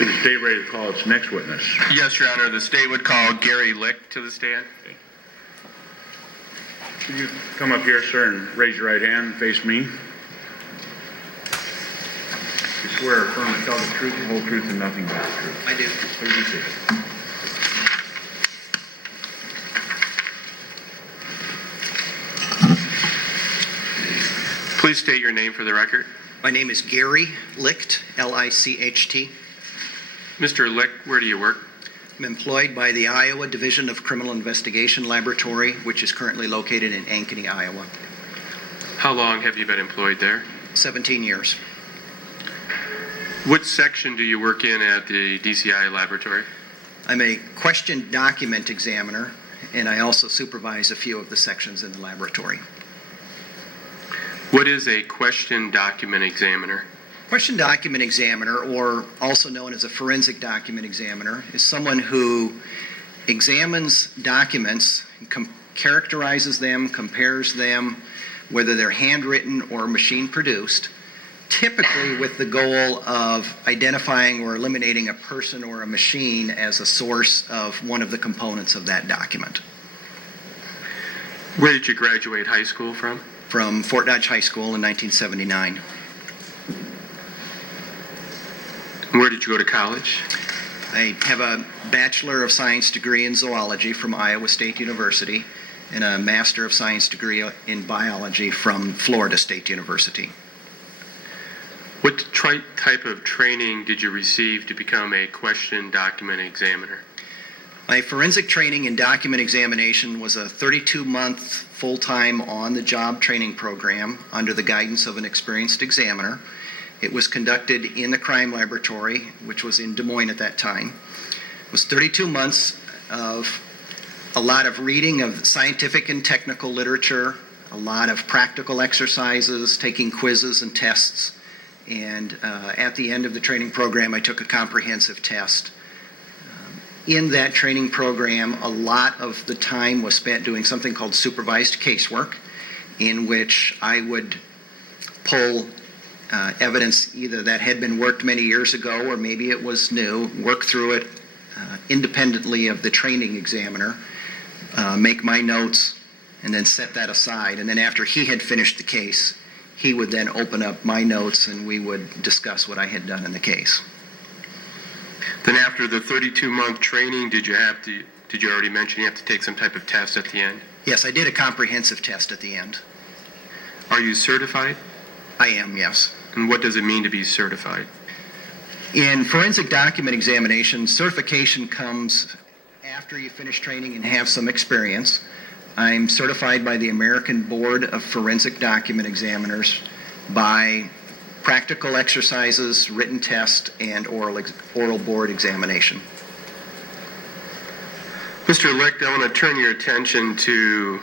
Is the state ready to call its next witness? Yes, Your Honor. The state would call Gary Lick to the stand. Okay. Could you come up here, sir, and raise your right hand and face me? You swear or affirm to tell the truth, the whole truth, and nothing but the truth? I do. Please be seated. Please state your name for the record. My name is Gary Licht, L-I-C-H-T. Mr. Lick, where do you work? I'm employed by the Iowa Division of Criminal Investigation Laboratory, which is currently located in Ankeny, Iowa. How long have you been employed there? 17 years. What section do you work in at the DCI laboratory? I'm a question document examiner, and I also supervise a few of the sections in the laboratory. What is a question document examiner? Question document examiner, or also known as a forensic document examiner, is someone who examines documents, characterizes them, compares them, whether they're handwritten or machine produced, typically with the goal of identifying or eliminating a person or a machine as a source of one of the components of that document. Where did you graduate high school from? From Fort Dodge High School in 1979. Where did you go to college? I have a Bachelor of Science degree in zoology from Iowa State University and a Master of Science degree in biology from Florida State University. What type of training did you receive to become a question document examiner? My forensic training in document examination was a 32-month full-time on-the-job training program under the guidance of an experienced examiner. It was conducted in the crime laboratory, which was in Des Moines at that time. It was 32 months of a lot of reading of scientific and technical literature, a lot of practical exercises, taking quizzes and tests, and at the end of the training program, I took a comprehensive test. In that training program, a lot of the time was spent doing something called supervised casework, in which I would pull evidence either that had been worked many years ago or maybe it was new, work through it independently of the training examiner, make my notes, and then set that aside. And then after he had finished the case, he would then open up my notes and we would discuss what I had done in the case. Then after the 32-month training, did you already mention you have to take some type of test at the end? Yes, I did a comprehensive test at the end. Are you certified? I am, yes. And what does it mean to be certified? In forensic document examination, certification comes after you finish training and have some experience. I'm certified by the American Board of Forensic Document Examiners by practical exercises, written test, and oral board examination. Mr. Licht, I want to turn your attention to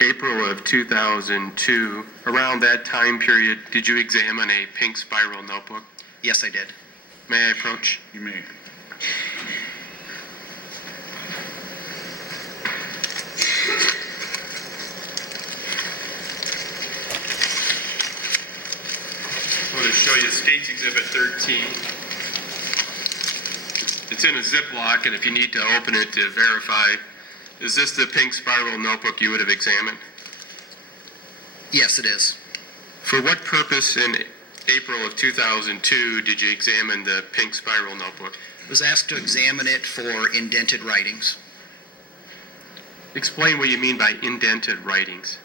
April of 2002. Around that time period, did you examine a pink spiral notebook? Yes, I did. May I approach? You may. I want to show you State's Exhibit 13. It's in a Ziploc, and if you need to open it to verify, is this the pink spiral notebook you would have examined? Yes, it is. For what purpose in April of 2002 did you examine the pink spiral notebook? I was asked to examine it for indented writings. Explain what you mean by indented writings.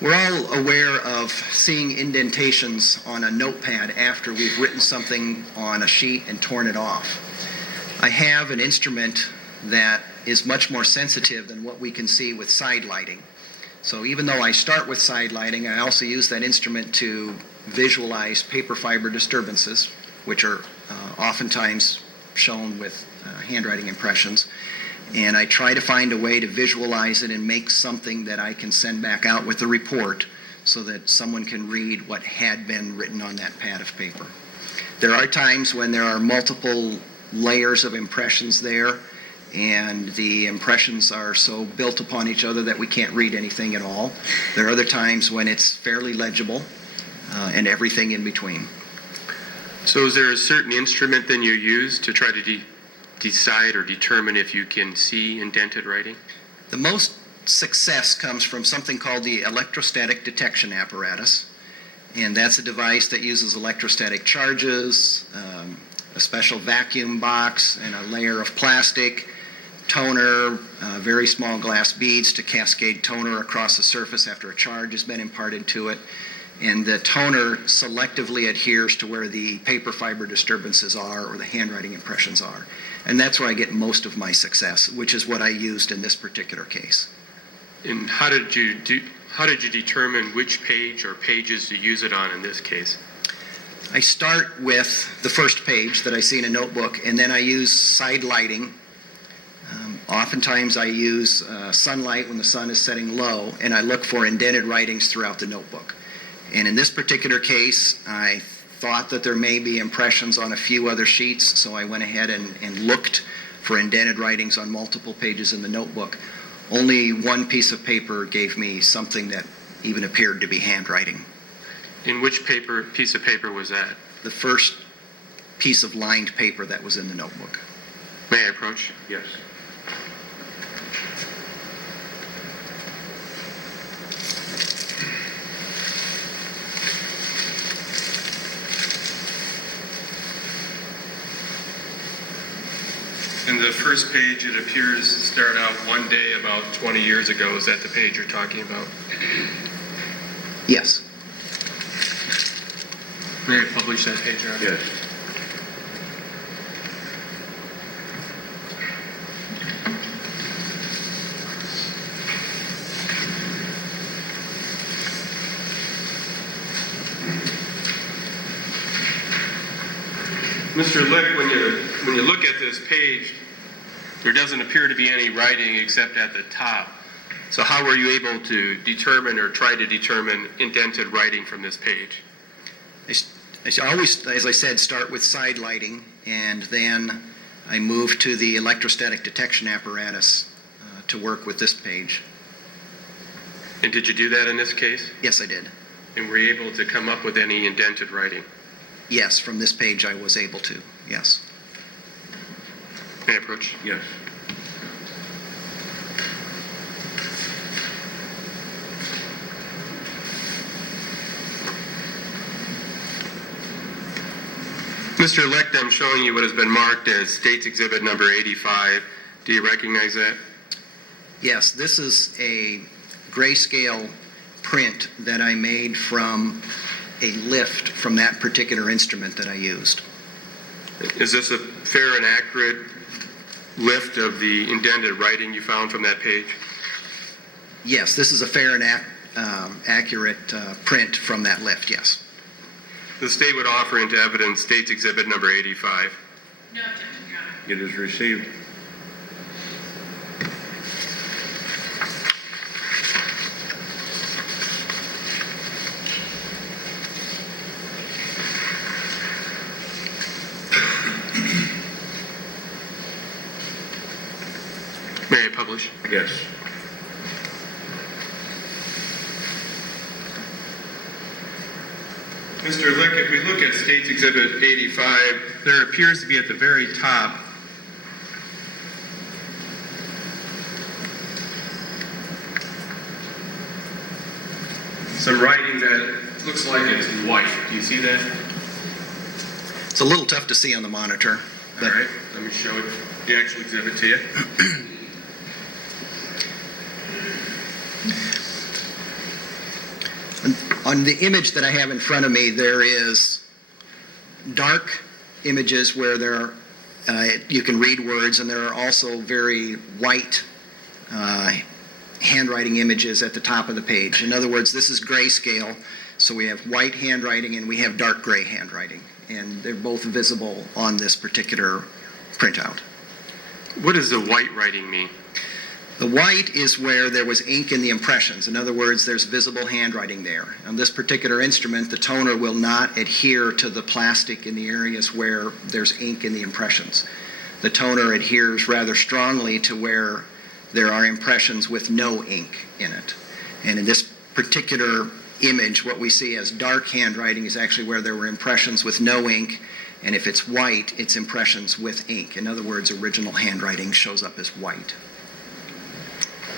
We're all aware of seeing indentations on a notepad after we've written something on a sheet and torn it off. I have an instrument that is much more sensitive than what we can see with side lighting. So even though I start with side lighting, I also use that instrument to visualize paper fiber disturbances, which are oftentimes shown with handwriting impressions. And I try to find a way to visualize it and make something that I can send back out with a report so that someone can read what had been written on that pad of paper. There are times when there are multiple layers of impressions there, and the impressions are so built upon each other that we can't read anything at all. There are other times when it's fairly legible, and everything in between. So is there a certain instrument then you use to try to decide or determine if you can see indented writing? The most success comes from something called the electrostatic detection apparatus, and that's a device that uses electrostatic charges, a special vacuum box, and a layer of plastic, toner, very small glass beads to cascade toner across the surface after a charge has been imparted to it. And the toner selectively adheres to where the paper fiber disturbances are or the handwriting impressions are. And that's where I get most of my success, which is what I used in this particular case. And how did you determine which page or pages to use it on in this case? I start with the first page that I see in a notebook, and then I use side lighting. Oftentimes I use sunlight when the sun is setting low, and I look for indented writings throughout the notebook. And in this particular case, I thought that there may be impressions on a few other sheets, so I went ahead and looked for indented writings on multiple pages in the notebook. Only one piece of paper gave me something that even appeared to be handwriting. In which piece of paper was that? The first piece of lined paper that was in the notebook. May I approach? Yes. In the first page, it appears to start out one day about 20 years ago. Is that the page you're talking about? Yes. May I publish that page, Ron? Yes. Mr. Lick, when you look at this page, there doesn't appear to be any writing except at the top. So how were you able to determine or try to determine indented writing from this page? I always, as I said, start with side lighting, and then I move to the electrostatic detection apparatus to work with this page. And did you do that in this case? Yes, I did. And were you able to come up with any indented writing? Yes, from this page I was able to, yes. May I approach? Yes. Mr. Lick, I'm showing you what has been marked as State's Exhibit number 85. Do you recognize that? Yes, this is a grayscale print that I made from a lift from that particular instrument that I used. Is this a fair and accurate lift of the indented writing you found from that page? Yes, this is a fair and accurate print from that lift, yes. The state would offer into evidence State's Exhibit number 85. No objection, Your Honor. It is received. May I publish? Yes. Mr. Lick, if we look at State's Exhibit 85, there appears to be at the very top some writing that looks like it's in white. Do you see that? It's a little tough to see on the monitor. All right, let me show it, the actual exhibit to you. On the image that I have in front of me, there is dark images where you can read words, and there are also very white handwriting images at the top of the page. In other words, this is grayscale, so we have white handwriting and we have dark gray handwriting, and they're both visible on this particular printout. What does the white writing mean? The white is where there was ink in the impressions. In other words, there's visible handwriting there. On this particular instrument, the toner will not adhere to the plastic in the areas where there's ink in the impressions. The toner adheres rather strongly to where there are impressions with no ink in it. And in this particular image, what we see as dark handwriting is actually where there were impressions with no ink, and if it's white, it's impressions with ink. In other words, original handwriting shows up as white.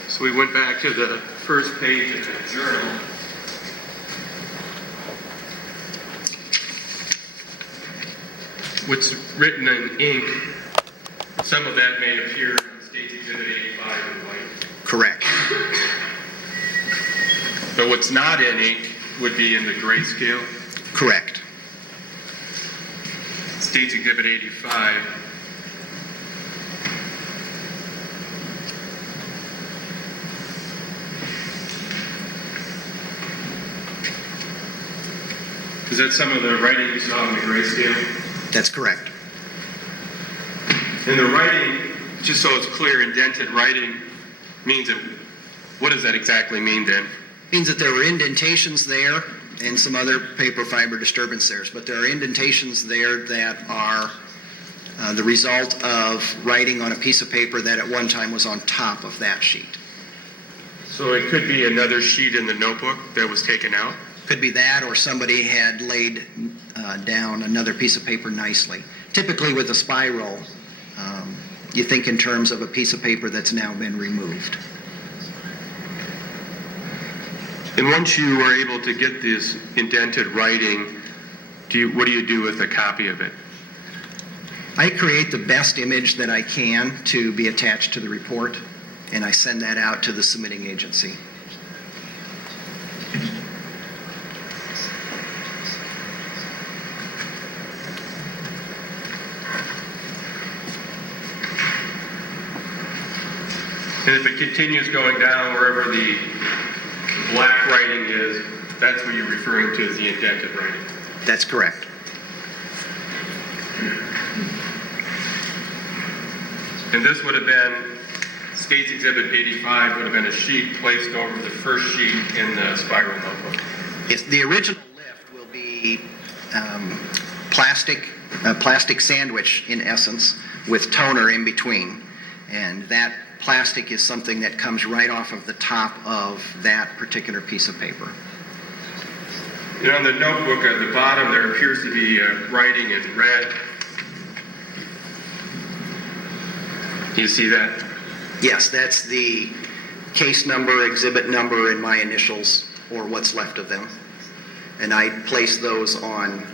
So we went back to the first page of the journal. What's written in ink, some of that may appear on State's Exhibit 85 in white. Correct. But what's not in ink would be in the grayscale. Correct. State's Exhibit 85. Is that some of the writing you saw in the grayscale? That's correct. And the writing, just so it's clear, indented writing means that, what does that exactly mean then? Means that there were indentations there and some other paper fiber disturbance there, but there are indentations there that are the result of writing on a piece of paper that at one time was on top of that sheet. So it could be another sheet in the notebook that was taken out? Could be that, or somebody had laid down another piece of paper nicely. Typically with a spiral, you think in terms of a piece of paper that's now been removed. And once you were able to get this indented writing, what do you do with a copy of it? I create the best image that I can to be attached to the report, and I send that out to the submitting agency. And if it continues going down wherever the black writing is, that's what you're referring to as the indented writing. That's correct. And this would have been, State's Exhibit 85 would have been a sheet placed over the first sheet in the spiral notebook. Yes, the original lift will be plastic sandwich in essence with toner in between. And that plastic is something that comes right off of the top of that particular piece of paper. And on the notebook at the bottom, there appears to be writing in red. Do you see that? Yes, that's the case number, exhibit number, and my initials, or what's left of them. And I place those on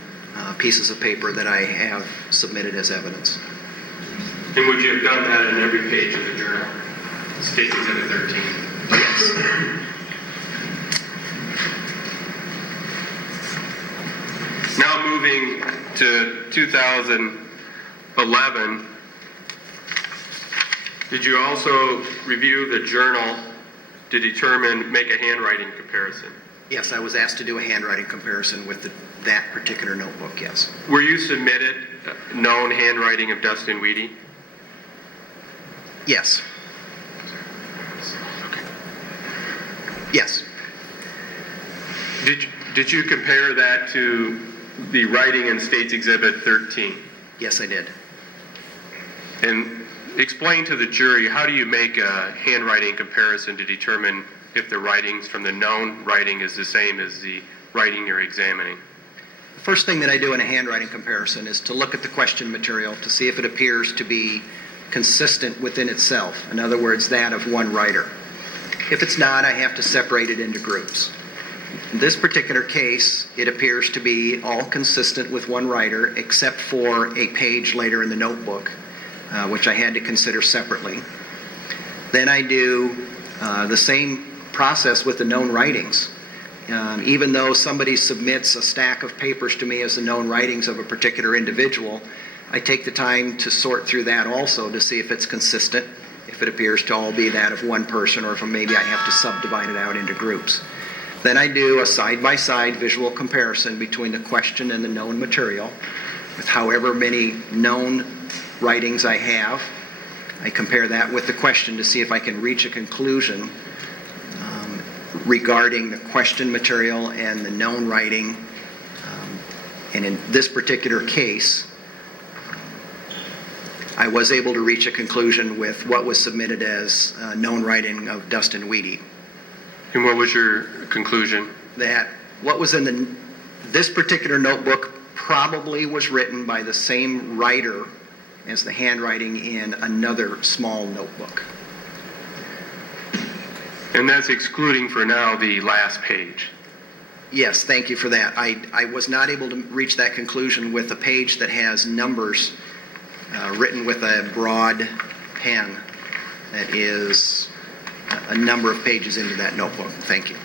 pieces of paper that I have submitted as evidence. And would you have done that in every page of the journal? State's Exhibit 13. Yes. Now moving to 2011, did you also review the journal to make a handwriting comparison? Yes, I was asked to do a handwriting comparison with that particular notebook, yes. Were you submitted known handwriting of Dustin Weedy? Yes. Yes. Did you compare that to the writing in State's Exhibit 13? Yes, I did. And explain to the jury, how do you make a handwriting comparison to determine if the writings from the known writing is the same as the writing you're examining? The first thing that I do in a handwriting comparison is to look at the question material to see if it appears to be consistent within itself. In other words, that of one writer. If it's not, I have to separate it into groups. In this particular case, it appears to be all consistent with one writer, except for a page later in the notebook, which I had to consider separately. Then I do the same process with the known writings. Even though somebody submits a stack of papers to me as the known writings of a particular individual, I take the time to sort through that also to see if it's consistent, if it appears to all be that of one person, or if maybe I have to subdivide it out into groups. Then I do a side-by-side visual comparison between the question and the known material with however many known writings I have. I compare that with the question to see if I can reach a conclusion regarding the question material and the known writing. And in this particular case, I was able to reach a conclusion with what was submitted as known writing of Dustin Weedy. And what was your conclusion? That what was in this particular notebook probably was written by the same writer as the handwriting in another small notebook. And that's excluding for now the last page. Yes, thank you for that. I was not able to reach that conclusion with a page that has numbers written with a broad pen that is a number of pages into that notebook. Thank you.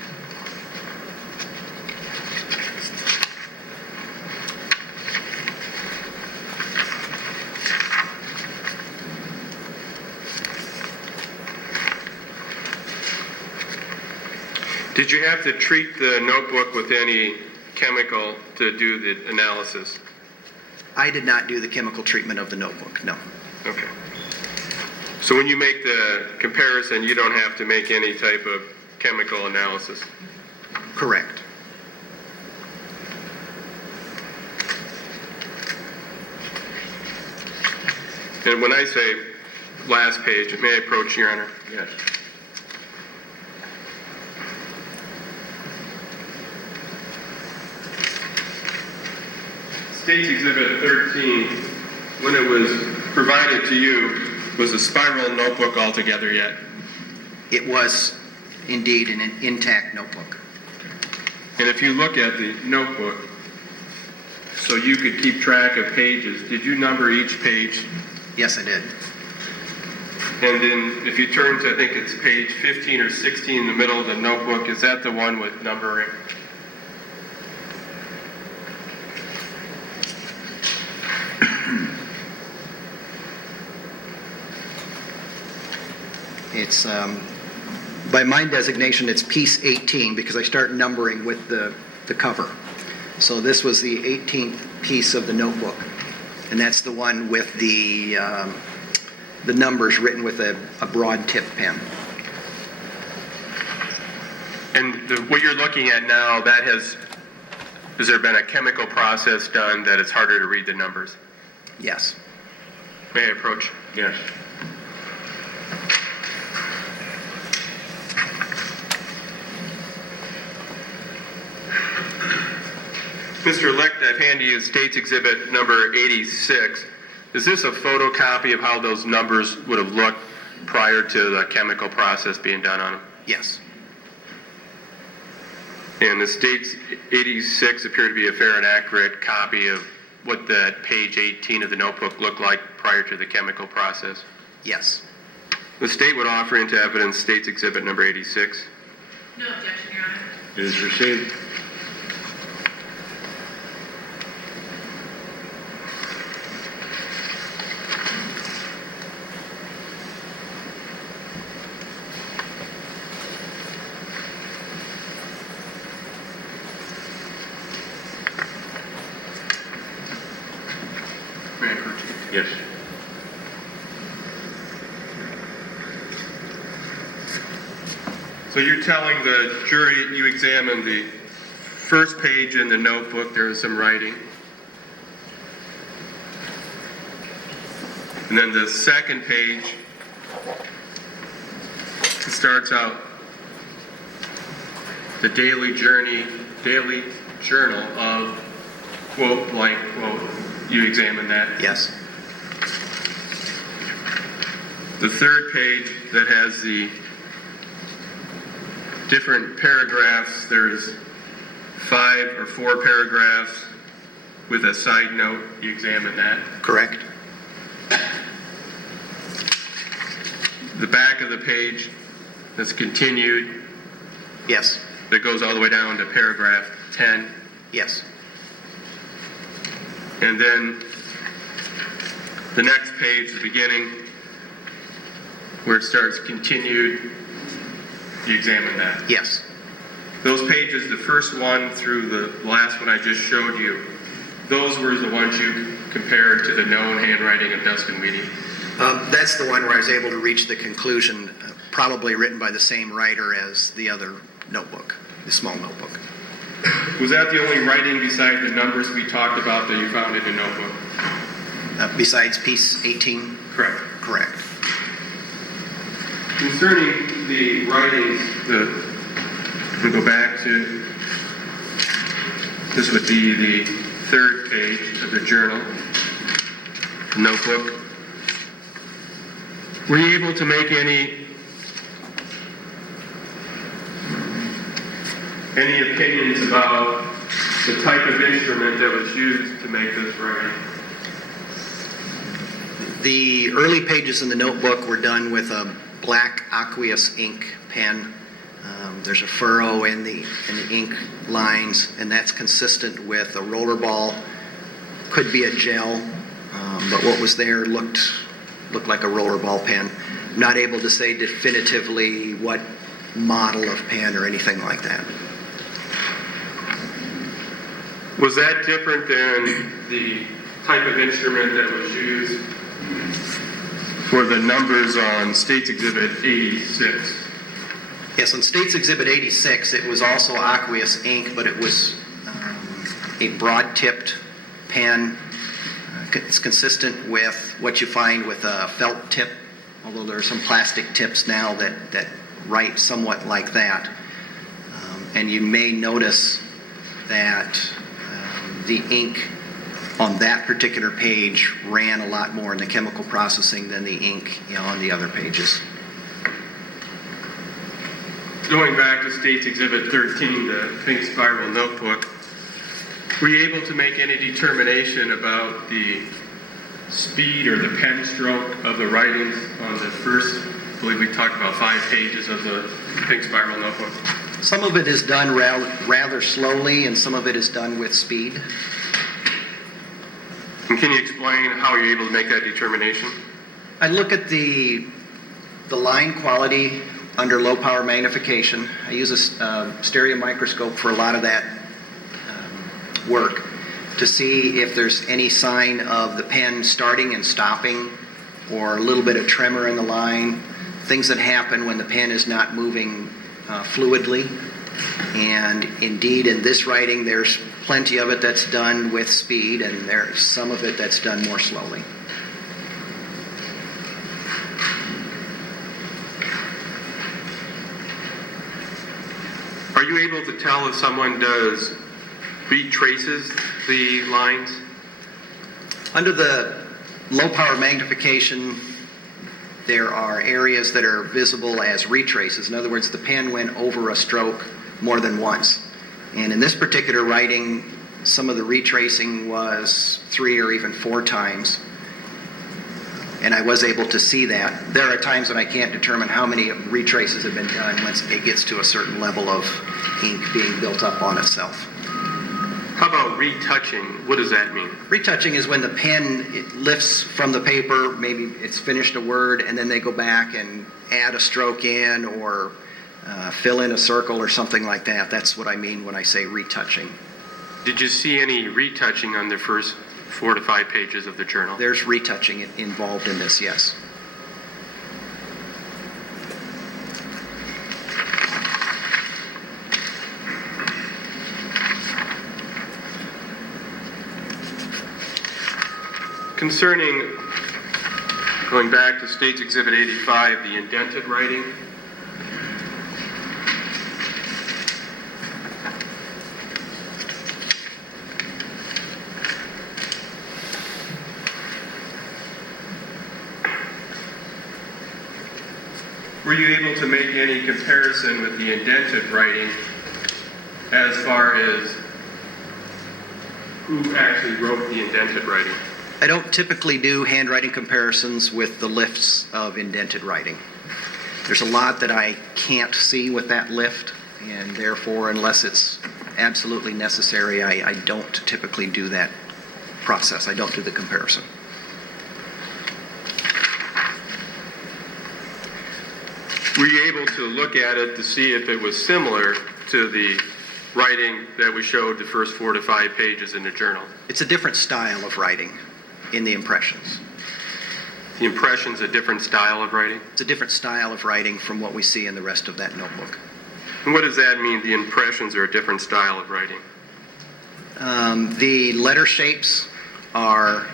Did you have to treat the notebook with any chemical to do the analysis? I did not do the chemical treatment of the notebook, no. Okay. So when you make the comparison, you don't have to make any type of chemical analysis? Correct. And when I say last page, may I approach, Your Honor? Yes. State's Exhibit 13, when it was provided to you, was a spiral notebook altogether yet? It was indeed an intact notebook. And if you look at the notebook, so you could keep track of pages, did you number each page? Yes, I did. And then if you turn to, I think it's page 15 or 16 in the middle of the notebook, is that the one with numbering? It's, by my designation, it's piece 18 because I start numbering with the cover. So this was the 18th piece of the notebook, and that's the one with the numbers written with a broad tip pen. And what you're looking at now, has there been a chemical process done that it's harder to read the numbers? Yes. May I approach? Yes. Mr. Licht, I've handed you State's Exhibit number 86. Is this a photocopy of how those numbers would have looked prior to the chemical process being done on them? Yes. And the State's 86 appear to be a fair and accurate copy of what that page 18 of the notebook looked like prior to the chemical process? Yes. The State would offer into evidence State's Exhibit number 86. No objection, Your Honor. It is received. May I approach? Yes. So you're telling the jury you examined the first page in the notebook, there was some writing. And then the second page, it starts out, the daily journal of, quote, blank, quote. You examined that. Yes. The third page that has the different paragraphs, there's 5 or 4 paragraphs with a side note. You examined that. Correct. The back of the page that's continued, Yes. that goes all the way down to paragraph 10. Yes. And then the next page, the beginning, where it starts continued, you examine that. Yes. Those pages, the first one through the last one I just showed you, those were the ones you compared to the known handwriting of Dustin Weedy. That's the one where I was able to reach the conclusion, probably written by the same writer as the other notebook, the small notebook. Was that the only writing beside the numbers we talked about that you found in the notebook? Besides piece 18? Correct. Correct. Concerning the writings, we'll go back to This would be the third page of the journal, the notebook. Were you able to make any opinions about the type of instrument that was used to make this writing? The early pages in the notebook were done with a black aqueous ink pen. There's a furrow in the ink lines, and that's consistent with a roller ball. Could be a gel, but what was there looked like a roller ball pen. I'm not able to say definitively what model of pen or anything like that. Was that different than the type of instrument that was used for the numbers on State's Exhibit 86? Yes, on State's Exhibit 86, it was also aqueous ink, but it was a broad-tipped pen. It's consistent with what you find with a felt tip, although there are some plastic tips now that write somewhat like that. And you may notice that the ink on that particular page ran a lot more in the chemical processing than the ink on the other pages. Going back to State's Exhibit 13, the pink spiral notebook, were you able to make any determination about the speed or the pen stroke of the writings on the first, I believe we talked about 5 pages of the pink spiral notebook? Some of it is done rather slowly, and some of it is done with speed. And can you explain how you're able to make that determination? I look at the line quality under low power magnification. I use a stereo microscope for a lot of that work to see if there's any sign of the pen starting and stopping, or a little bit of tremor in the line, things that happen when the pen is not moving fluidly. And indeed, in this writing, there's plenty of it that's done with speed, and there's some of it that's done more slowly. Are you able to tell if someone retraces the lines? Under the low power magnification, there are areas that are visible as retraces. In other words, the pen went over a stroke more than once. And in this particular writing, some of the retracing was 3 or even 4 times. And I was able to see that. There are times when I can't determine how many retraces have been done once it gets to a certain level of ink being built up on itself. How about retouching? What does that mean? Retouching is when the pen lifts from the paper, maybe it's finished a word, and then they go back and add a stroke in or fill in a circle or something like that. That's what I mean when I say retouching. Did you see any retouching on the first 4 to 5 pages of the journal? There's retouching involved in this, yes. Concerning, going back to State's Exhibit 85, the indented writing, were you able to make any comparison with the indented writing as far as who actually wrote the indented writing? I don't typically do handwriting comparisons with the lifts of indented writing. There's a lot that I can't see with that lift, and therefore, unless it's absolutely necessary, I don't typically do that process. I don't do the comparison. Were you able to look at it to see if it was similar to the writing that we showed the first 4 to 5 pages in the journal? It's a different style of writing in the impressions. The impression's a different style of writing? It's a different style of writing from what we see in the rest of that notebook. And what does that mean, the impressions are a different style of writing? The letter shapes are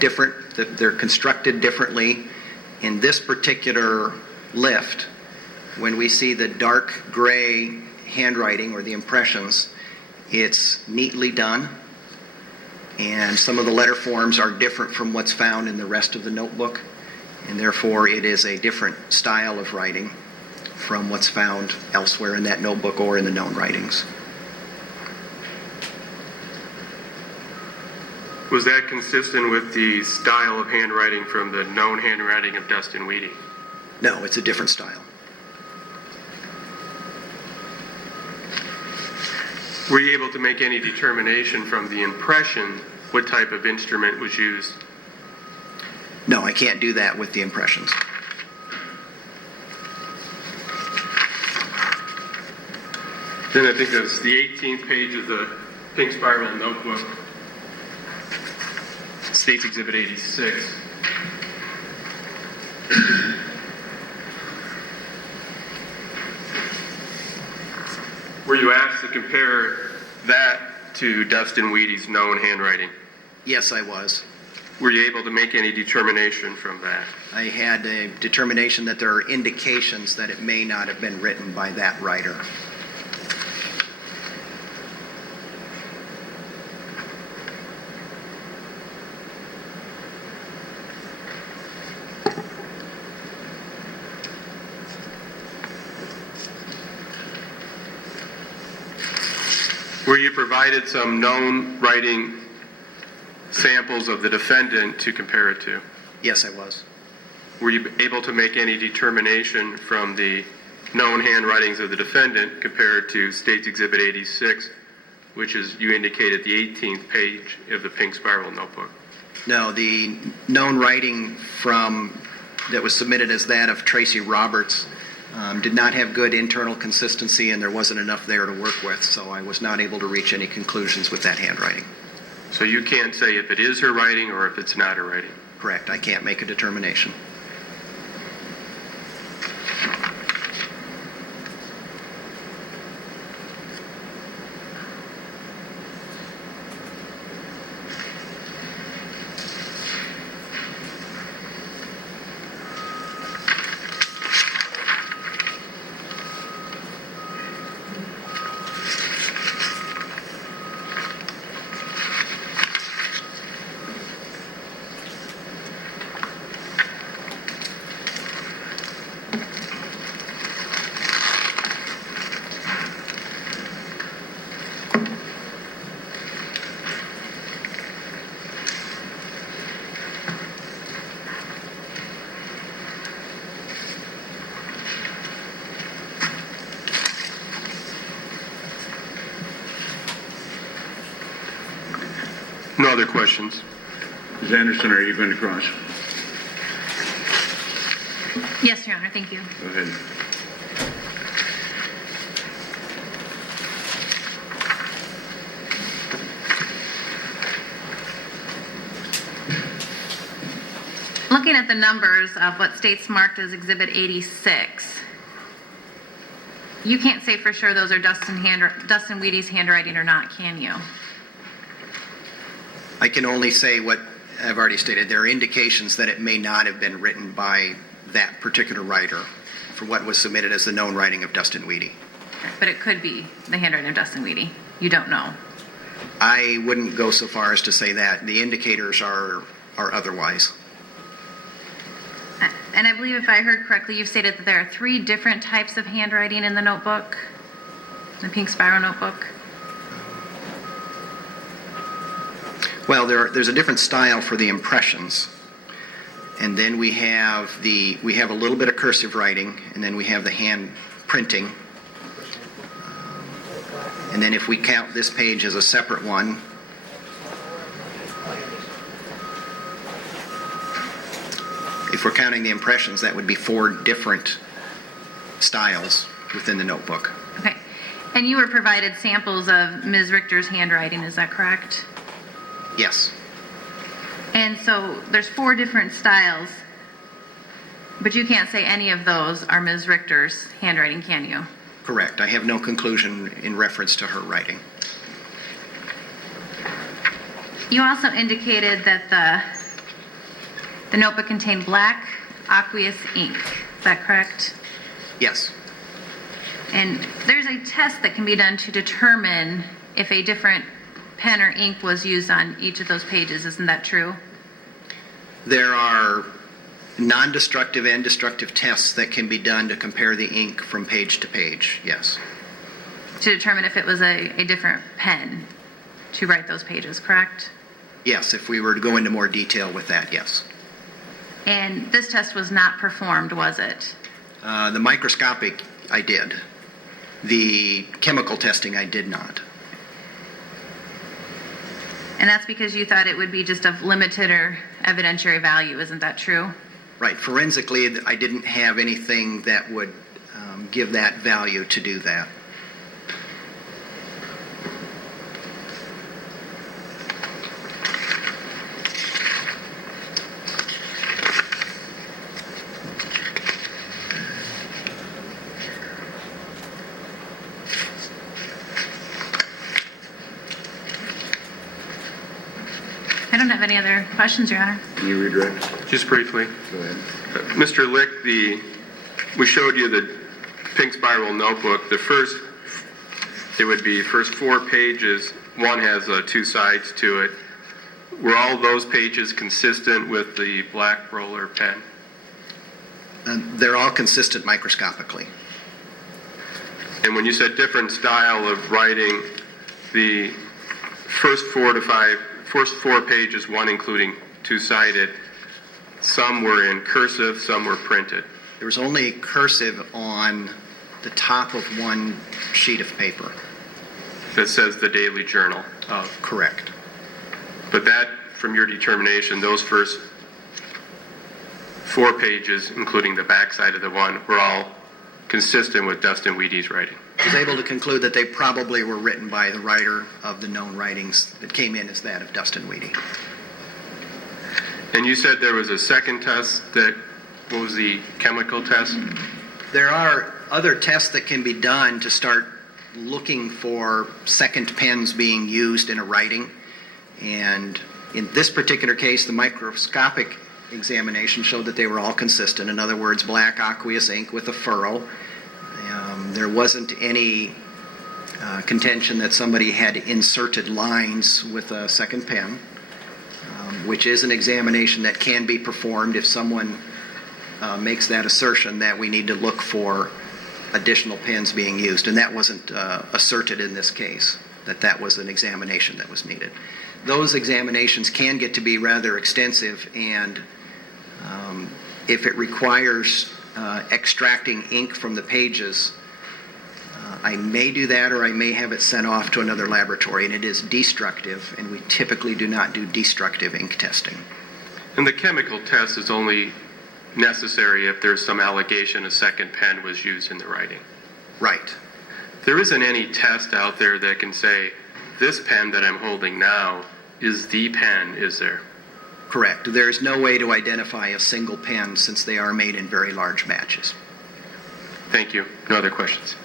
different. They're constructed differently. In this particular lift, when we see the dark gray handwriting or the impressions, It's neatly done, and some of the letter forms are different from what's found in the rest of the notebook, and therefore it is a different style of writing from what's found elsewhere in that notebook or in the known writings. Was that consistent with the style of handwriting from the known handwriting of Dustin Weedy? No, it's a different style. Were you able to make any determination from the impression what type of instrument was used? No, I can't do that with the impressions. Then I think it's the 18th page of the pink spiral notebook, State's Exhibit 86. Were you asked to compare that to Dustin Weedy's known handwriting? Yes, I was. Were you able to make any determination from that? I had a determination that there are indications that it may not have been written by that writer. Were you provided some known writing samples of the defendant to compare it to? Yes, I was. Were you able to make any determination from the known handwritings of the defendant compared to State's Exhibit 86, which is, you indicated, the 18th page of the pink spiral notebook? No, the known writing that was submitted as that of Tracy Roberts did not have good internal consistency, and there wasn't enough there to work with, so I was not able to reach any conclusions with that handwriting. So you can't say if it is her writing or if it's not her writing? Correct. I can't make a determination. No other questions? Ms. Anderson, are you going to cross? Yes, Your Honor, thank you. Go ahead. Looking at the numbers of what state's marked as Exhibit 86, you can't say for sure those are Dustin Weedy's handwriting or not, can you? I can only say what I've already stated. There are indications that it may not have been written by that particular writer for what was submitted as the known writing of Dustin Weedy. But it could be the handwriting of Dustin Weedy. You don't know. I wouldn't go so far as to say that. The indicators are otherwise. And I believe if I heard correctly, you've stated that there are 3 different types of handwriting in the notebook, the pink spiral notebook. Well, there's a different style for the impressions, and then we have a little bit of cursive writing, and then we have the hand printing, and then if we count this page as a separate one, if we're counting the impressions, that would be 4 different styles within the notebook. Okay. And you were provided samples of Ms. Richter's handwriting, is that correct? Yes. And so there's 4 different styles, but you can't say any of those are Ms. Richter's handwriting, can you? Correct. I have no conclusion in reference to her writing. You also indicated that the notebook contained black aqueous ink. Is that correct? Yes. And there's a test that can be done to determine if a different pen or ink was used on each of those pages. Isn't that true? There are non-destructive and destructive tests that can be done to compare the ink from page to page, yes. To determine if it was a different pen to write those pages, correct? Yes, if we were to go into more detail with that, yes. And this test was not performed, was it? The microscopic, I did. The chemical testing, I did not. And that's because you thought it would be just of limited or evidentiary value, isn't that true? Right, forensically, I didn't have anything that would give that value to do that. I don't have any other questions, Your Honor. Can you redirect? Just briefly. Go ahead. Mr. Lick, we showed you the pink spiral notebook. The first, it would be first 4 pages. One has 2 sides to it. Were all those pages consistent with the black roller pen? They're all consistent microscopically. And when you said different style of writing, the first 4 pages, one including 2-sided, some were in cursive, some were printed. There was only cursive on the top of one sheet of paper. That says the Daily Journal of. Correct. But that, from your determination, those first 4 pages, including the backside of the one, were all consistent with Dustin Wheaty's writing. I was able to conclude that they probably were written by the writer of the known writings that came in as that of Dustin Wheaty. And you said there was a second test what was the chemical test? There are other tests that can be done to start looking for second pens being used in a writing. And in this particular case, the microscopic examination showed that they were all consistent. In other words, black aqueous ink with a furrow. There wasn't any contention that somebody had inserted lines with a second pen, which is an examination that can be performed if someone makes that assertion that we need to look for additional pens being used. And that wasn't asserted in this case, that was an examination that was needed. Those examinations can get to be rather extensive, and if it requires extracting ink from the pages, I may do that, or I may have it sent off to another laboratory, and it is destructive, and we typically do not do destructive ink testing. And the chemical test is only necessary if there's some allegation a second pen was used in the writing. Right. There isn't any test out there that can say, this pen that I'm holding now is the pen, is there? Correct. There is no way to identify a single pen since they are made in very large batches. Thank you. No other questions.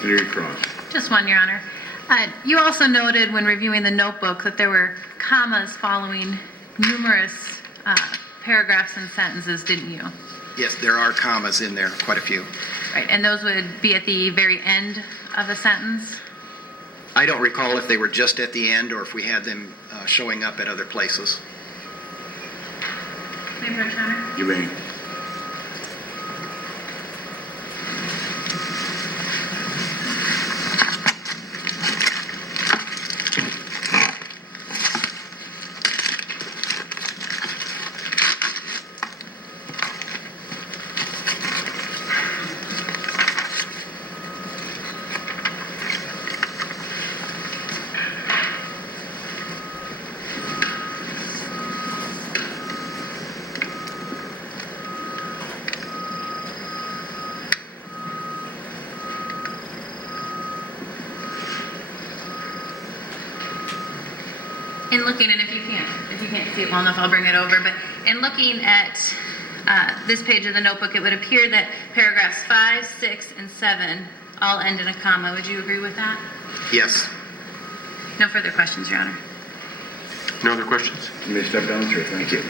Senator Cross. Just one, Your Honor. You also noted when reviewing the notebook that there were commas following numerous paragraphs and sentences, didn't you? Yes, there are commas in there, quite a few. Right, and those would be at the very end of a sentence? I don't recall if they were just at the end or if we had them showing up at other places. Your Honor. You may. In looking, and if you can't see it well enough, I'll bring it over, but in looking at this page of the notebook, it would appear that paragraphs 5, 6, and 7 all end in a comma. Would you agree with that? Yes. No further questions, Your Honor. No other questions? You may step down, sir. Thank you.